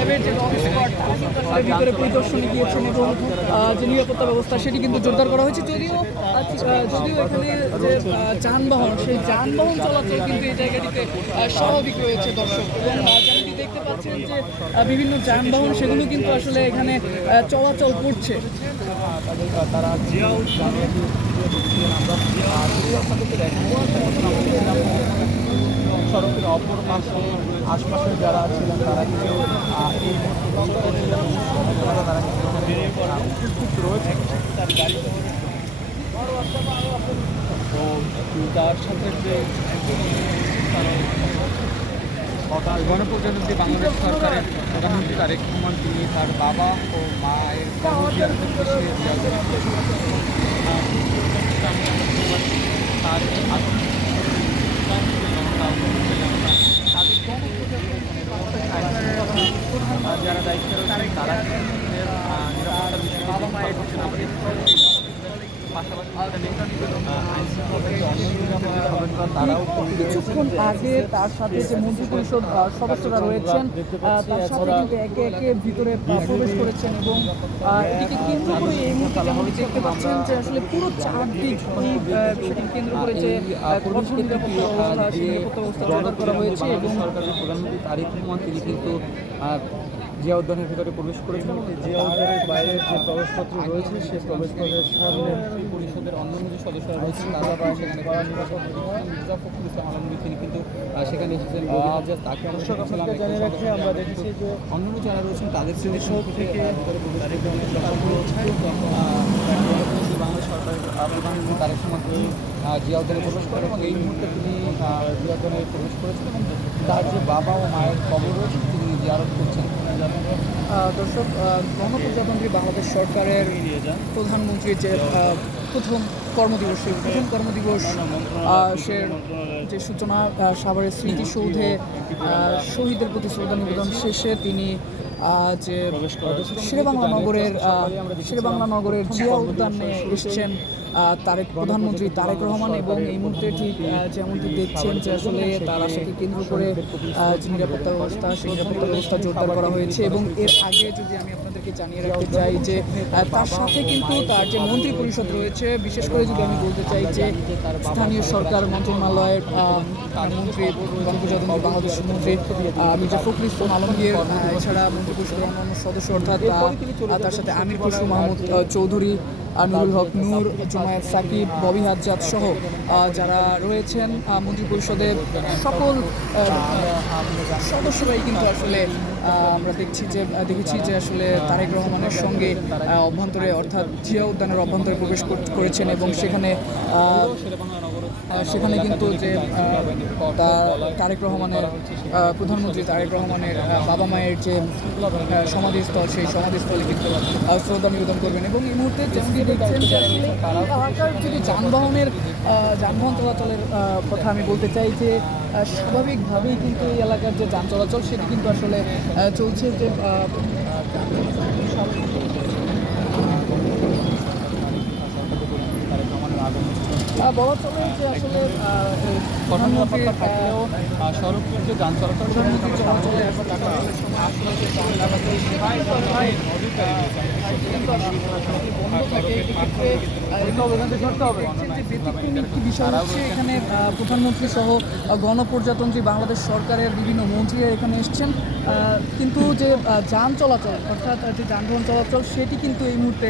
র্যাবের যে dog squad তারা কিন্তু আসলে ভিতরে পরিদর্শনে গিয়েছেন এবং যে নিরাপত্তা ব্যবস্থা সেটি কিন্তু জোরদার করা হয়েছে। যদিও এখানে যে যানবাহন সেই যানবাহন চলাচল কিন্তু এই জায়গাটিতে স্বাভাবিক রয়েছে দর্শক, এবং যেমনটি দেখতে পাচ্ছেন যে বিভিন্ন যানবাহন সেগুলো কিন্তু আসলে এখানে চলাচল করছে। তারা সড়কের অপর পাশে আশপাশে যারা ছিলেন তারা কিন্তু এই তারা উপস্থিত রয়েছে তো তার সাথে যে গণপ্রজাতন্ত্রী বাংলাদেশ সরকারের প্রধানমন্ত্রী তারেক রহমান তিনি তার বাবা ও মায়ের যারা দায়িত্বে রয়েছেন তারা নিরাপত্তা বিষয়ে কিছুক্ষণ আগে তার সাথে যে মন্ত্রিপরিষদ সদস্যরা রয়েছেন তার সাথে কিন্তু একে একে ভিতরে প্রবেশ করেছেন, এবং এটিকে কেন্দ্র করে এই মুহূর্তে যেমন দেখতে পাচ্ছেন যে আসলে পুরো চারদিক এই বিষয়টিকে কেন্দ্র করে যে কঠোর নিরাপত্তা ব্যবস্থা জোরদার করা হয়েছে। এবং সরকারের প্রধানমন্ত্রী তারেক রহমান তিনি কিন্তু জিয়া উদ্যানের ভিতরে প্রবেশ করেছেন। জিয়া উদ্যানের বাইরের যে প্রবেশপত্র রয়েছে সেই প্রবেশপত্রের সামনে পরিষদের অন্যান্য যে সদস্যরা রয়েছেন তারা সেখানে মির্জা ফখরুল ইসলাম আলমগীর তিনি কিন্তু সেখানে এসেছেন। তাকে আমরা জানিয়ে রাখি আমরা দেখেছি যে অন্যান্য যারা রয়েছেন তাদের সব থেকে ভিতরে প্রবেশ বাংলাদেশ সরকারের প্রধানমন্ত্রী তারেক রহমান তিনি জিয়া উদ্যানে প্রবেশ করেন। এই মুহূর্তে তিনি জিয়া উদ্যানে প্রবেশ করেছেন এবং তার যে বাবা ও মায়ের কবর রয়েছে তিনি জিয়ারত করছেন। দর্শক, গণপ্রজাতন্ত্রী বাংলাদেশ সরকারের প্রধানমন্ত্রীর যে প্রথম কর্মদিবস যে সূচনা সাভারের স্মৃতিসৌধে শহীদদের প্রতি শ্রদ্ধা নিবেদন শেষে তিনি যে শেরেবাংলা নগরের জিয়া উদ্যানে এসছেন প্রধানমন্ত্রী তারেক রহমান, এবং এই মুহূর্তে ঠিক যেমনটি দেখছেন যে আসলে তার আশাকে কেন্দ্র করে যে নিরাপত্তা ব্যবস্থা সেই নিরাপত্তা ব্যবস্থা জোরদার করা হয়েছে। এবং এর আগে যদি আমি আপনাদেরকে জানিয়ে রাখতে চাই যে তার সাথে কিন্তু তার যে মন্ত্রী পরিষদ রয়েছে, বিশেষ করে যদি আমি বলতে চাই যে স্থানীয় সরকার মন্ত্রণালয়ের মন্ত্রী গণপ্রজাতন্ত্রী বাংলাদেশের মন্ত্রী মির্জা ফখরুল ইসলাম আলমগীর, এছাড়া মন্ত্রী পরিষদের অন্যান্য সদস্য অর্থাৎ তার সাথে আমির খসরু মাহমুদ চৌধুরী, নুরুল হক নূর, জুনায়েদ সাকিব, ববি হাজ্জাদ সহ যারা রয়েছেন মন্ত্রী পরিষদের সকল সদস্যরাই কিন্তু আসলে আমরা দেখেছি যে আসলে তারেক রহমানের সঙ্গে অভ্যন্তরে অর্থাৎ জিয়া উদ্যানের অভ্যন্তরে প্রবেশ করেছেন, এবং সেখানে কিন্তু যে তারেক রহমানের প্রধানমন্ত্রী তারেক রহমানের বাবা মায়ের যে সমাধিস্থল সেই সমাধিস্থলে কিন্তু শ্রদ্ধা নিবেদন করবেন। এবং এই মুহূর্তে যেমনটি দেখছেন যে আসলে এলাকার যদি যানবাহন চলাচলের কথা আমি বলতে চাই যে স্বাভাবিকভাবেই কিন্তু এই এলাকার যে যান চলাচল সেটি কিন্তু আসলে চলছে। যে বলা চলে যে আসলে প্রধানমন্ত্রী সড়কের যে যান চলাচল বিষয় হচ্ছে এখানে প্রধানমন্ত্রী সহ গণপ্রজাতন্ত্রী বাংলাদেশ সরকারের বিভিন্ন মন্ত্রীরা এখানে এসছেন, কিন্তু যে যান চলাচল অর্থাৎ যে যানবাহন চলাচল সেটি কিন্তু এই মুহূর্তে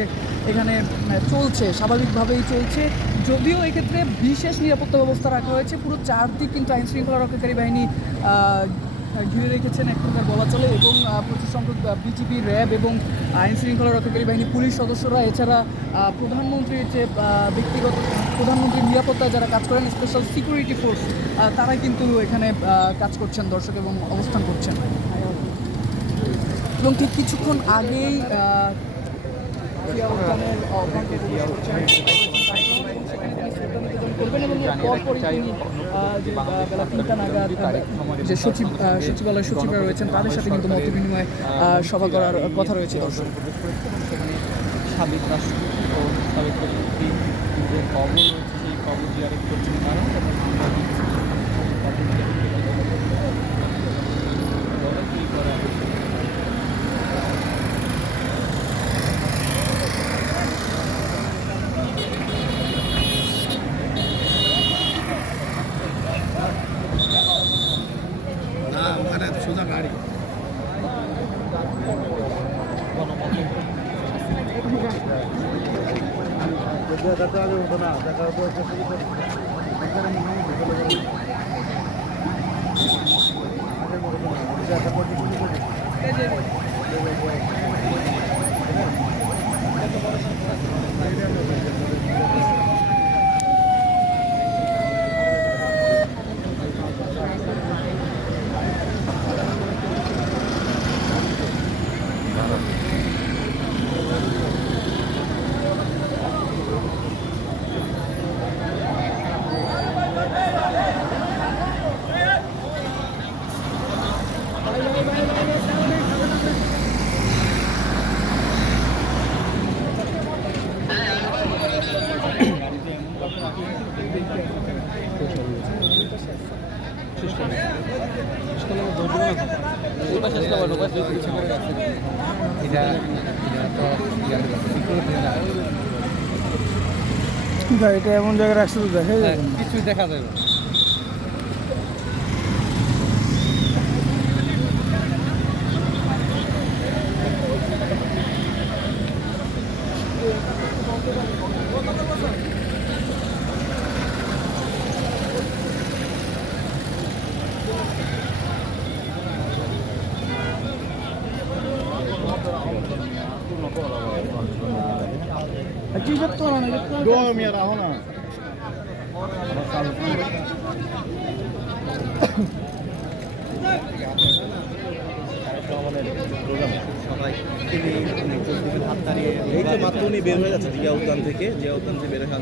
এখানে চলছে, স্বাভাবিকভাবেই চলছে। যদিও এক্ষেত্রে বিশেষ নিরাপত্তা ব্যবস্থা রাখা হয়েছে, পুরো চারদিক কিন্তু আইনশৃঙ্খলা রক্ষাকারী বাহিনী ঘিরে রেখেছেন এক প্রকার বলা চলে, এবং প্রচুর সংখ্যক বিজিবি, র্যাব এবং আইনশৃঙ্খলা রক্ষাকারী বাহিনী পুলিশ সদস্যরা, এছাড়া প্রধানমন্ত্রীর যে ব্যক্তিগত প্রধানমন্ত্রীর নিরাপত্তায় যারা কাজ করেন স্পেশাল সিকিউরিটি ফোর্স তারা কিন্তু এখানে কাজ করছেন দর্শক এবং অবস্থান করছেন। এবং ঠিক কিছুক্ষণ আগেই করবেন এবং পরপরই তিনি বেলা 3টা নাগাদ যে সচিবালয়ের সচিবরা রয়েছেন তাদের সাথে কিন্তু মত বিনিময় সভা করার কথা রয়েছে দর্শক। সাবেক রাষ্ট্রপতি ও সাবেক রাষ্ট্রপতি যে কবর রয়েছে সেই কবর জিয়ারত করছেন তারা। এটা এমন জায়গায় রাখছে তো দেখাই যাবে না। কিছুই দেখা যাবে না। কি করতে হবে না সবাই এই তো মাত্র উনি বের হয়ে যাচ্ছে জিয়া উদ্যান থেকে বের হয়ে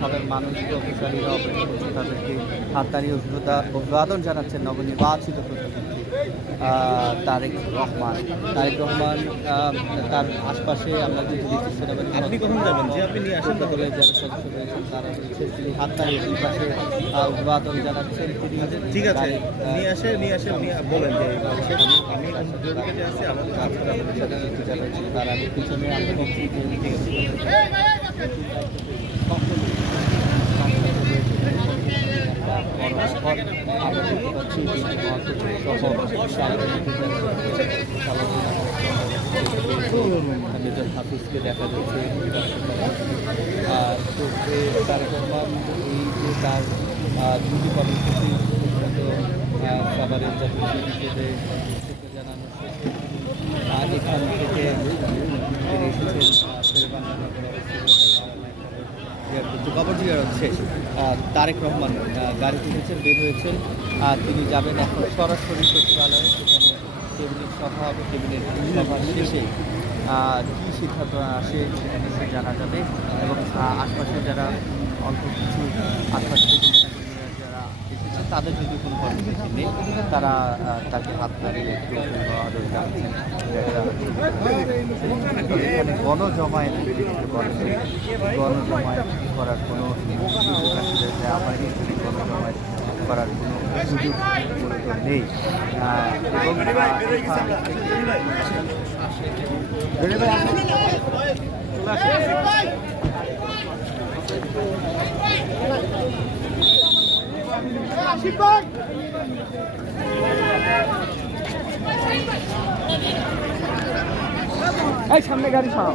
সাধারণ মানুষ প্রকৌশলীরা তাদেরকে হাততালি অভিবাদন জানাচ্ছেন নবনির্বাচিত প্রধানমন্ত্রী তারেক রহমান। তার আশপাশে আমরা যদি দেখি সেনাবাহিনী আপনি কখন যাবেন যে আপনি নিয়ে আসেন দলের যারা সদস্য রয়েছেন তারা রয়েছে তিনি হাততালি দুই পাশে অভিবাদন জানাচ্ছেন। তিনি ঠিক আছে নিয়ে আসে উনি বলেন যে আমি যে আছে আমাকে কাজ করে আপনাদের সাথে জানাচ্ছি তার আগে পিছনে আমরা দেখছি যে ঠিক আছে হাফিজকে দেখা যাচ্ছে তো তারেক রহমান এই যে তার দুটি কর্মসূচি সাভারের জাতীয় হিসেবে জানানো এখান থেকে ফিরে এসেছেন কবর জিয়ারত শেষ তারেক রহমান গাড়িতে উঠেছেন বের হয়েছেন তিনি যাবেন এখন সরাসরি সচিবালয়ে সেখানে ক্যাবিনেট সভা হবে ক্যাবিনেট সভা শেষে কী সিদ্ধান্ত আসে সেখানে সে জানা যাবে এবং আশপাশে যারা অল্প কিছু আশপাশ থেকে নেতাকর্মীরা যারা এসেছে তাদের যদি কোনো কর্মসূচি নেই তারা তাকে হাত দাঁড়িয়ে একটু অভিবাদন জানাচ্ছেন এখানে গণজমায়েত গণজমায়েত করার কোনো সুযোগ আসলে দেওয়া হয়নি গণজমায়েত করার কোনো সুযোগ মূলত নেই এই সামনে গাড়ি ছাড়াও।